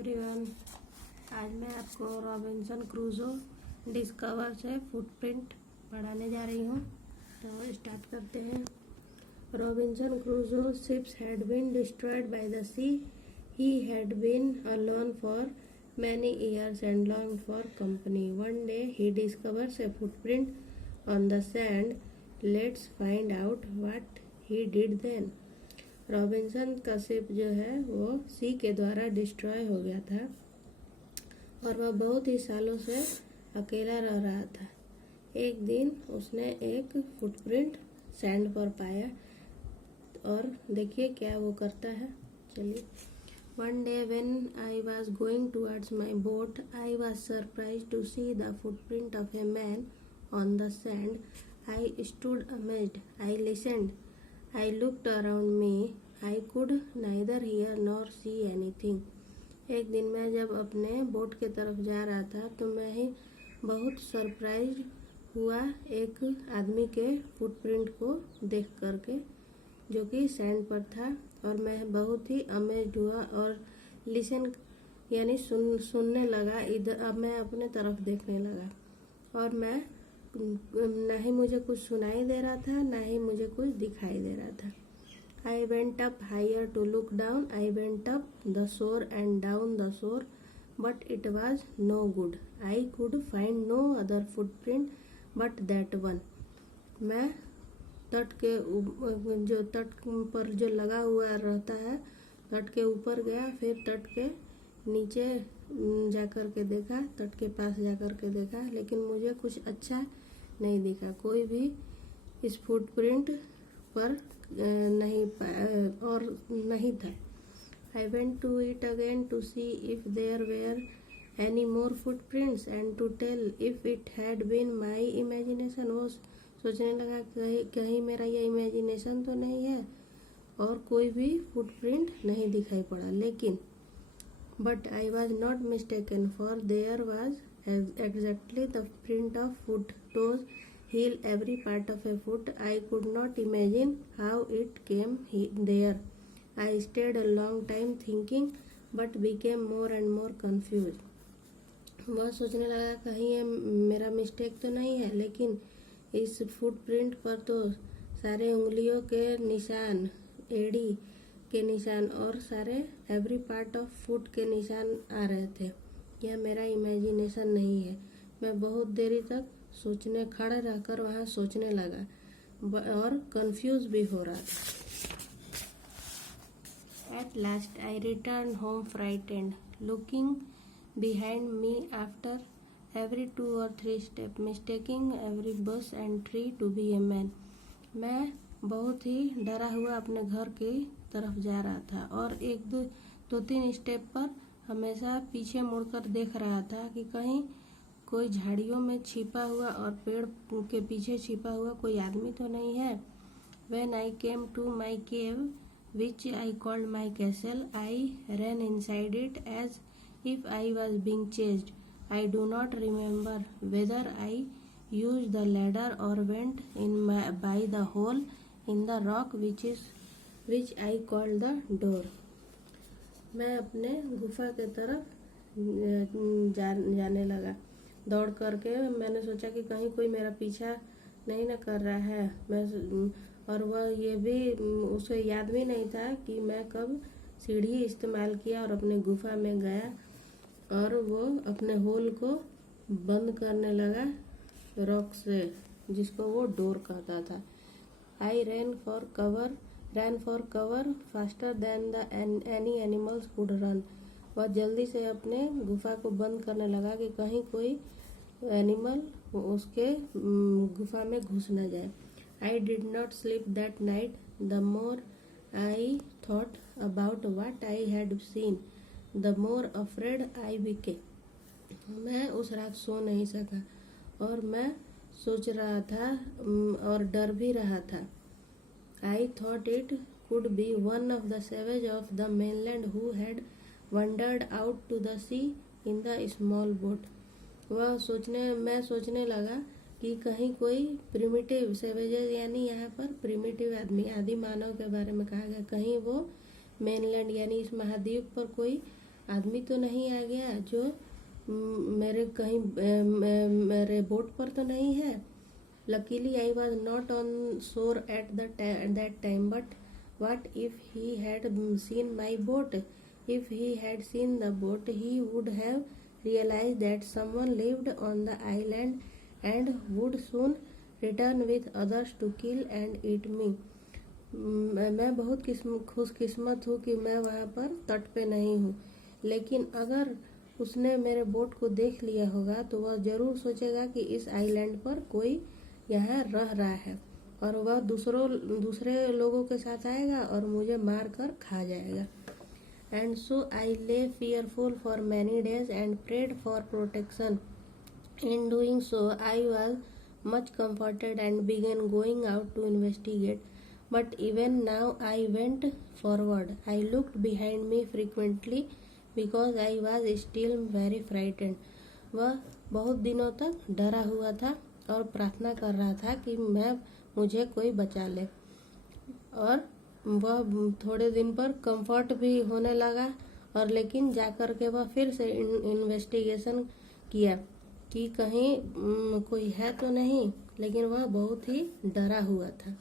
Everyone, आज मैं आपको रॉबिन्सन क्रूसो डिस्कवर से फुटप्रिंट पढ़ाने जा रही हूँ। तो स्टार्ट करते हैं। Robinson Crusoe ships had been destroyed by the sea. He had been alone for many years and longed for company. One day he discovers a footprint on the sand. Let's find out what he did then. Robinson का ship जो है वो सी के द्वारा destroy हो गया था और वह बहुत ही सालों से अकेला रह रहा था। एक दिन उसने एक फुटप्रिंट सैंड पर पाया और देखिए क्या वो करता है। चलिए। One day when I was going towards my boat I was surprised to see the footprint of a man on the sand. I stood amazed. I listened. I looked around me. I could neither hear nor see anything. एक दिन मैं जब अपने boat के तरफ जा रहा था तो मैं ही बहुत सरप्राइज हुआ एक आदमी के फुटप्रिंट को देख करके, जो कि सैंड पर था, और मैं बहुत ही अमेज्ड हुआ और लिसन यानी सुनने लगा। इधर अब मैं अपने तरफ देखने लगा और मैं ना ही मुझे कुछ सुनाई दे रहा था ना ही मुझे कुछ दिखाई दे रहा था। I went up higher to look down. I went up the shore and down the shore but it was no good. I could find no other footprint but that one. मैं तट के जो तट पर जो लगा हुआ रहता है, तट के ऊपर गया, फिर तट के नीचे जाकर के देखा, तट के पास जाकर के देखा, लेकिन मुझे कुछ अच्छा नहीं दिखा। कोई भी इस फुटप्रिंट पर नहीं था। I went to it again to see if there were any more footprints and to tell if it had been my imagination. वो सोचने लगा कहीं मेरा ये इमेजिनेशन तो नहीं है, और कोई भी फुटप्रिंट नहीं दिखाई पड़ा। लेकिन but I was not mistaken, for there was exactly the print of foot, toes, heel, every part of a foot. I could not imagine how it came there. I stayed a long time thinking, but became more and more confused. वह सोचने लगा कहीं ये मेरा mistake तो नहीं है, लेकिन इस फुटप्रिंट पर तो सारे उंगलियों के निशान, एड़ी के निशान और सारे एवरी पार्ट ऑफ फुट के निशान आ रहे थे। यह मेरा इमेजिनेशन नहीं है। मैं बहुत देरी तक खड़ा रहकर वहाँ सोचने लगा और कंफ्यूज भी हो रहा था। At last I return home frightened, looking behind me after every 2 or 3 step, mistaking every bush and tree to be a man. मैं बहुत ही डरा हुआ अपने घर की तरफ जा रहा था और एक दो तीन स्टेप पर हमेशा पीछे मुड़कर देख रहा था कि कहीं कोई झाड़ियों में छिपा हुआ और पेड़ के पीछे छिपा हुआ कोई आदमी तो नहीं है। When I came to my cave, which I called my castle, I ran inside it as if I was being chased. I do not remember whether I used the ladder or went in by the hole in the rock which I called the door. मैं अपने गुफा के तरफ जाने लगा दौड़ करके। मैंने सोचा कि कहीं कोई मेरा पीछा नहीं न कर रहा है। और वह ये भी उसे याद भी नहीं था कि मैं कब सीढ़ी इस्तेमाल किया और अपने गुफा में गया, और वो अपने होल को बंद करने लगा रॉक से, जिसको वो डोर कहता था। I ran for cover faster than any animals could run. वह जल्दी से अपने गुफा को बंद करने लगा कि कहीं कोई एनिमल उसके गुफा में घुस न जाए। I did not sleep that night. The more I thought about what I had seen, the more afraid I became. मैं उस रात सो नहीं सका और मैं सोच रहा था और डर भी रहा था। I thought it could be one of the savages of the mainland who had wandered out to the sea in the small boat. मैं सोचने लगा कि कहीं कोई प्रिमिटिव सेवेजेस, यानी यहाँ पर प्रिमिटिव आदि मानव के बारे में कहा गया, कहीं वो मेनलैंड यानी इस महाद्वीप पर कोई आदमी तो नहीं आ गया जो मेरे कहीं मेरे बोट पर तो नहीं है। Luckily, I was not on shore at that time. But what if he had seen my boat? If he had seen the boat, he would have realized that someone lived on the island and would soon return with others to kill and eat me. मैं बहुत खुशकिस्मत हूँ कि मैं वहाँ पर तट पे नहीं हूँ, लेकिन अगर उसने मेरे बोट को देख लिया होगा तो वह ज़रूर सोचेगा कि इस आइलैंड पर कोई यहाँ रह रहा है और वह दूसरे लोगों के साथ आएगा और मुझे मार कर खा जाएगा। एंड सो आई ले fearful for many days and prayed for protection. In doing so, I was much comforted and began going out to investigate. But even now I went forward. I looked behind me frequently because I was still very frightened. वह बहुत दिनों तक डरा हुआ था और प्रार्थना कर रहा था कि मुझे कोई बचा ले। और वह थोड़े दिन पर कंफर्ट भी होने लगा और लेकिन जाकर के वह फिर से इन्वेस्टिगेशन किया कि कहीं कोई है तो नहीं, लेकिन वह बहुत ही डरा हुआ था।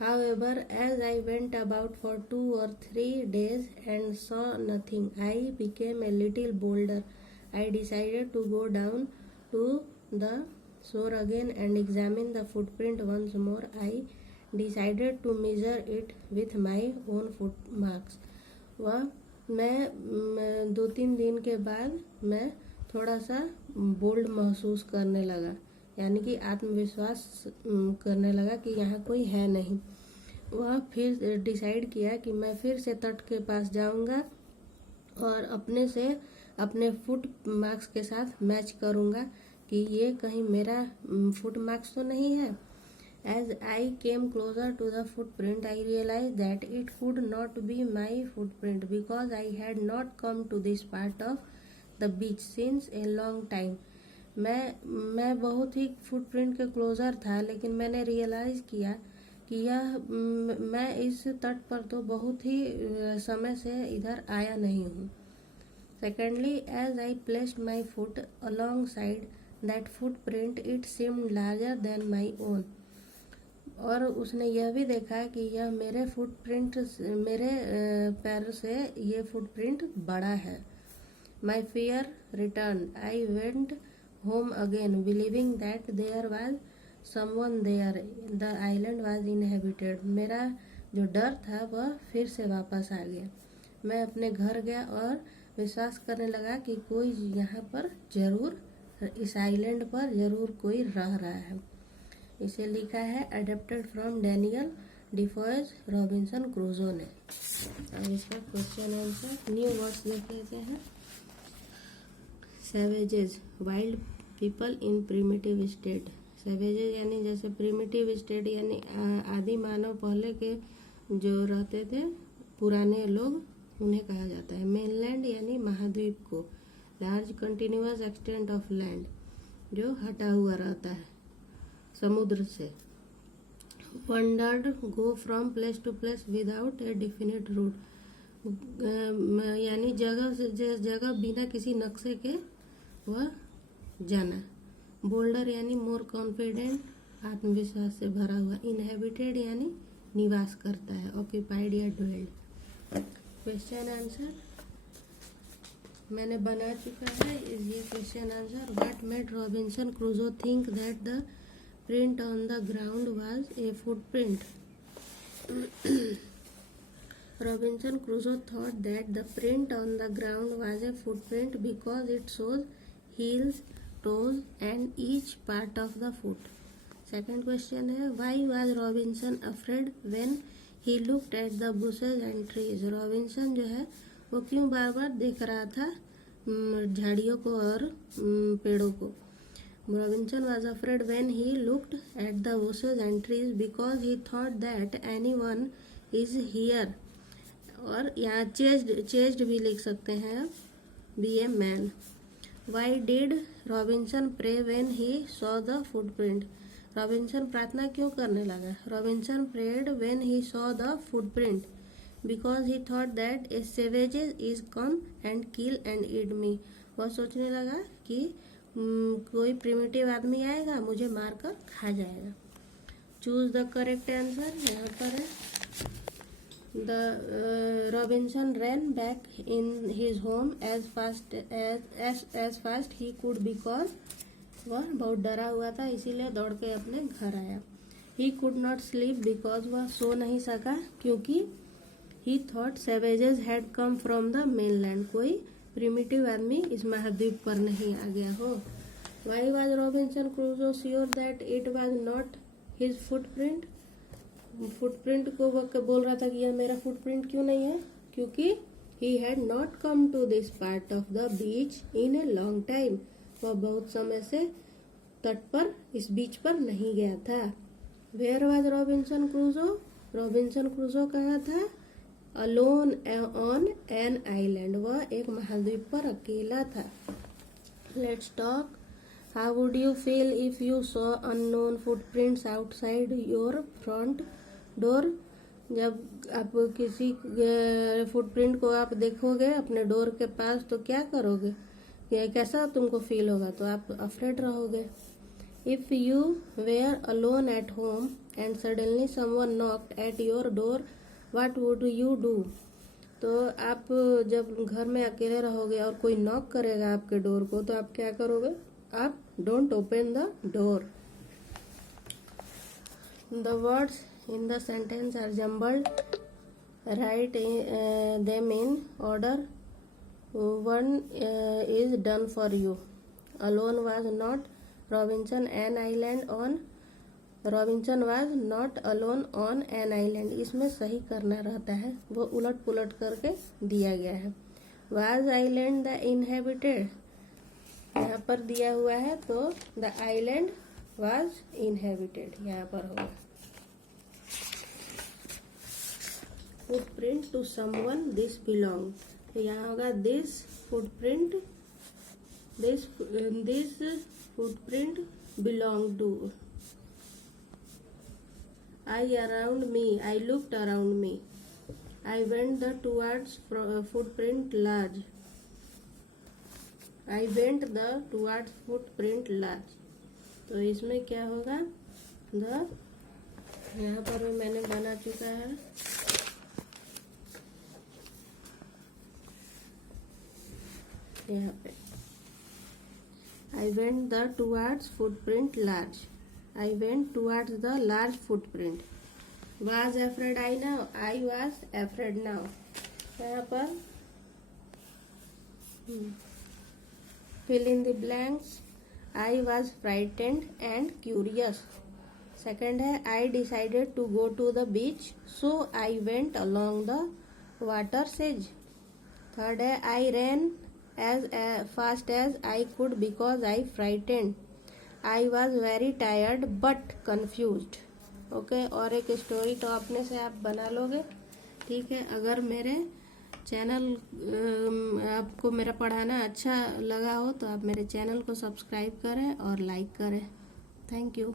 However, as I went about for 2 or 3 days and saw nothing, I became a little bolder. I decided to go down to the shore again and examine the footprint once more. I decided to measure it with my own foot marks. वह मैं 2-3 दिन के बाद मैं थोड़ा सा bold महसूस करने लगा, यानी कि आत्मविश्वास करने लगा कि यहाँ कोई है नहीं। वह फिर डिसाइड किया कि मैं फिर से तट के पास जाऊंगा और अपने फुट मार्क्स के साथ मैच करूंगा कि ये कहीं मेरा फुट मार्क्स तो नहीं है। As I came closer to the footprint, I realized that it could not be my footprint because I had not come to this part of the beach since a long time. मैं बहुत ही footprint के closure था, लेकिन मैंने realise किया कि मैं इस तट पर तो बहुत ही समय से इधर आया नहीं हूँ। Secondly, as I placed my foot alongside that footprint, it seemed larger than my own. और उसने यह भी देखा कि यह मेरे पैर से ये फुटप्रिंट बड़ा है। My fear returned. I went home again, believing that there was someone there. The island was inhabited. मेरा जो डर था वह फिर से वापस आ गया। मैं अपने घर गया और विश्वास करने लगा कि कोई यहाँ पर जरूर, इस आइलैंड पर जरूर कोई रह रहा है। इसे लिखा है adapted from Daniel Defoe's Robinson Crusoe ने। अब इसका क्वेश्चन आंसर न्यू वर्ड्स देख लेते हैं। Savages, wild people in primitive state. Savages यानी जैसे प्रिमिटिव स्टेट यानी आदि मानव पहले के जो रहते थे पुराने लोग, उन्हें कहा जाता है। मेनलैंड यानी महाद्वीप को। Large continuous extent of land, जो हटा हुआ रहता है समुद्र से। Wandered, go from place to place without a definite route, यानी जगह से जगह बिना किसी नक्शे के वह जाना। बोल्डर यानी मोर कॉन्फिडेंट, आत्मविश्वास से भरा हुआ। इनहेबिटेड यानी निवास करता है, ऑक्यूपाइड या ड्वेल्ड। क्वेश्चन आंसर मैंने बना चुका है, ये question answer. What made Robinson क्रूजो think that the print on the ground was a footprint? Robinson Crusoe thought that the print on the ground was a footprint because it shows heels, toes and each part of the foot. Second question है, why was Robinson afraid when he looked at the bushes and trees? Robinson जो है वो क्यों बार बार देख रहा था झाड़ियों को और पेड़ों को? Robinson was afraid when he looked at the bushes and trees because he thought that anyone is here. और यहाँ chased भी लिख सकते हैं, be a man. Why did Robinson pray when he saw the footprint? Robinson प्रार्थना क्यों करने लगा? Robinson prayed when he saw the footprint because he thought that a savages is come and kill and eat me. वह सोचने लगा कि कोई primitive आदमी आएगा, मुझे मारकर खा जाएगा। चूज द करेक्ट आंसर, यहाँ पर है the Robinson ran back in his home as fast he could because वह बहुत डरा हुआ था, इसीलिए दौड़ के अपने घर आया। He could not sleep because वह सो नहीं सका क्योंकि ही thought savages had come from the mainland, कोई प्रिमिटिव आदमी इस महाद्वीप पर नहीं आ गया हो। वाई वॉज रॉबिन्सन क्रूजो sure that it was not his footprint. Footprint को वह बोल रहा था कि यह मेरा फुटप्रिंट क्यों नहीं है, क्योंकि he had not come to this part of the beach in a long time. वह बहुत समय से तट पर, इस बीच पर नहीं गया था। Where was Robinson Crusoe. Robinson Crusoe कहाँ था? अलोन ऑन एन आइलैंड, वह एक महाद्वीप पर अकेला था। Let's talk. How would you feel if you saw unknown footprints outside your front door. जब आप किसी फुटप्रिंट को आप देखोगे अपने डोर के पास तो क्या करोगे, कैसा तुमको फील होगा? तो आप अफ्रेड रहोगे। If you were alone at home and suddenly someone knocked at your door what would you do. तो आप जब घर में अकेले रहोगे और कोई नॉक करेगा आपके डोर को तो आप क्या करोगे? आप don't open the door. The words in the sentence are jumbled, write them in order. One is done for you. Alone was not Robinson an island on. Robinson was not alone on an island. इसमें सही करना रहता है, वो उलट पुलट करके दिया गया है। Was island the inhabited, यहाँ पर दिया हुआ है तो the island was inhabited यहाँ पर होगा। Footprint to someone this belonged, तो यहाँ होगा this footprint, this footprint belong to. I around me, I looked around me. I went the towards footprint large, I went the towards footprint large. तो इसमें क्या होगा? द, यहाँ पर भी मैंने बना चुका है, यहाँ पे I went the towards footprint large, I went towards the large footprint. Was afraid I now, I was afraid now. यहाँ पर fill in the blanks. I was frightened and curious. Second है I decided to go to the beach so I went along the waters edge. Third है I ran as fast as I could because I frightened. I was very tired but confused. Okay, और एक story तो अपने से आप बना लोगे, ठीक है। अगर मेरे चैनल आपको मेरा पढ़ाना अच्छा लगा हो तो आप मेरे चैनल को सब्सक्राइब करें और लाइक करें। Thank you.